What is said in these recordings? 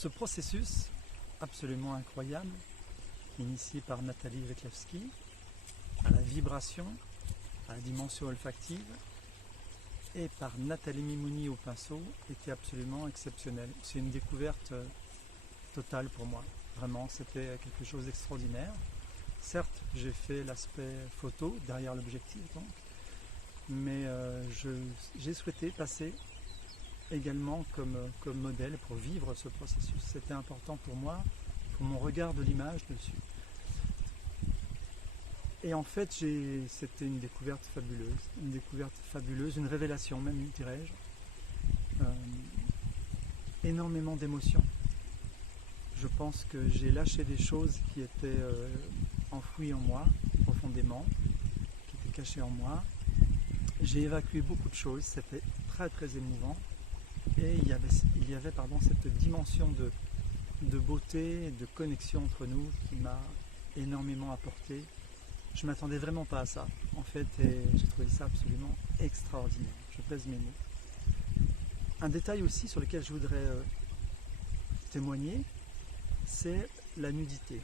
Ce processus absolument incroyable, initié par Nathalie Vetlewski, à la vibration, à la dimension olfactive, et par Nathalie Mimouni au pinceau, était absolument exceptionnel. C'est une découverte totale pour moi. Vraiment, c'était quelque chose d'extraordinaire. Certes, j'ai fait l'aspect photo derrière l'objectif, donc, mais j'ai souhaité passer également comme modèle pour vivre ce processus. C'était important pour moi, pour mon regard de l'image dessus. Et en fait, c'était une découverte fabuleuse, une révélation même, dirais-je. Énormément d'émotions. Je pense que j'ai lâché des choses qui étaient enfouies en moi, profondément, qui étaient cachées en moi. J'ai évacué beaucoup de choses, c'était très très émouvant. Et il y avait cette dimension de beauté, de connexion entre nous qui m'a énormément apporté. Je ne m'attendais vraiment pas à ça, en fait, et j'ai trouvé ça absolument extraordinaire. Je pèse mes mots. Un détail aussi sur lequel je voudrais témoigner, c'est la nudité.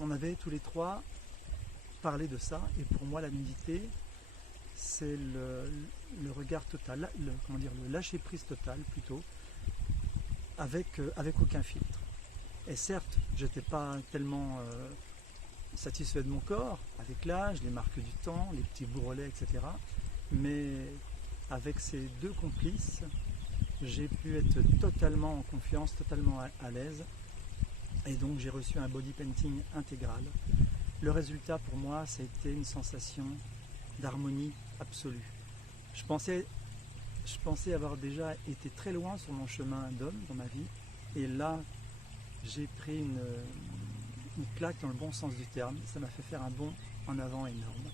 On avait tous les trois parlé de ça, et pour moi la nudité, c'est le regard total, le lâcher-prise total plutôt, avec aucun filtre. Et certes, je n'étais pas tellement satisfait de mon corps, avec l'âge, les marques du temps, les petits bourrelets, etc. Mais avec ces deux complices, j'ai pu être totalement en confiance, totalement à l'aise. Et donc j'ai reçu un body painting intégral. Le résultat pour moi, ça a été une sensation d'harmonie absolue. Je pensais avoir déjà été très loin sur mon chemin d'homme dans ma vie. Et là, j'ai pris une claque dans le bon sens du terme. Ça m'a fait faire un bond en avant énorme.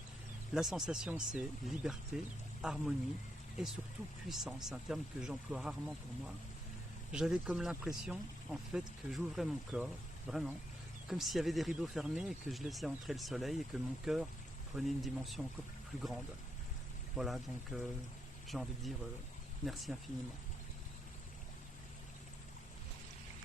La sensation, c'est liberté, harmonie et surtout puissance. C'est un terme que j'emploie rarement pour moi. J'avais comme l'impression, en fait, que j'ouvrais mon corps, vraiment, comme s'il y avait des rideaux fermés et que je laissais entrer le soleil et que mon cœur prenait une dimension encore plus grande. Voilà, donc j'ai envie de dire merci infiniment.